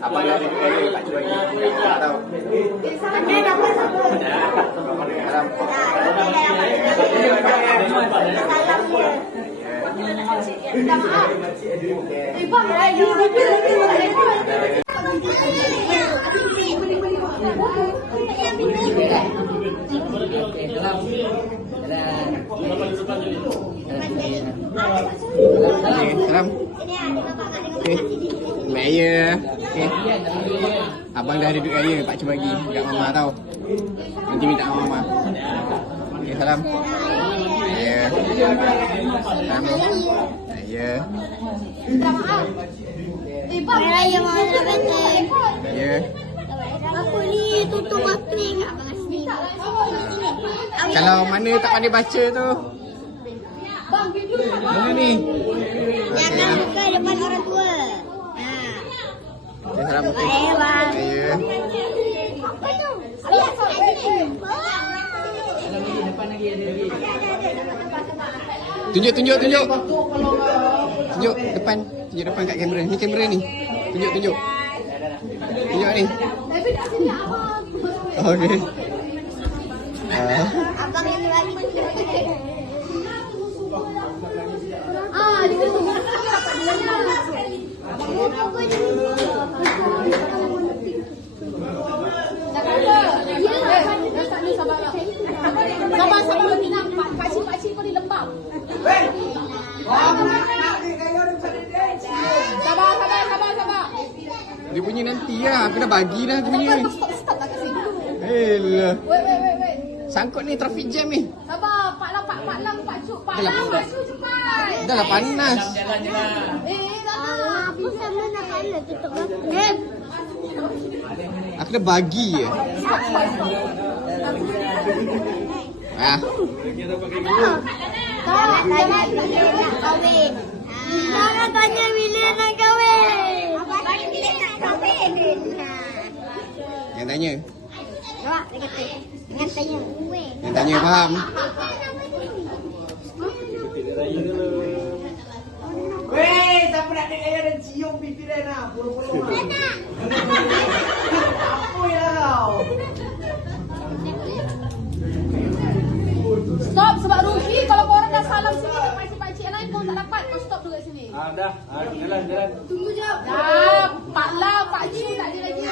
Apa dah tak cuba lagi. Tahu. Ada dapat satu. Salam dia. Minta maaf. Bang, Salam. Okey. Maya. Okey. Abang dah ada duit raya, tak cuba bagi kat mama tau. Nanti minta kat mama. Okey, salam. Maya. Salam. Maya. Bang, raya mana betul? Maya. Aku ni tutup makling abang sini. Kalau mana tak pandai baca tu? Mana ni? Jangan buka depan orang tua. Okey, salam. Okey. Baik, bang. Maya. Apa tu? Lihat sini. Tunjuk. Tunjuk depan. Tunjuk depan kat kamera. Ni kamera ni. Tunjuk. Tunjuk ni. Okey. Abang yang lagi. Dia tu apa Pakcik kau ni lembab. Sabar. Dia punya nanti lah. Aku dah bagi dah aku punya ni. Stop lah kat sini dulu. Elah. Wait. Sangkut ni traffic jam ni. Sabar, Pak Lang, Pak Cuk cepat. Dah lah panas. Apa sama nak kala tutup Aku dah bagi je. Ah. Jangan tanya bila nak kahwin. Abang bila nak kahwin. Yang tanya. Awak dia kata. Jangan tanya. Yang tanya faham. Weh, siapa nak tengok ayah dan cium pipi Rena? Puluh-puluh. Apa ya kau? Stop sebab rugi kalau korang dah salam sini kat pakcik-pakcik lain kau tak dapat. Kau stop dulu kat sini. Dah. Jalan. Tunggu jap. Dah, Pak Lang, Pak Cik tak ada lagi.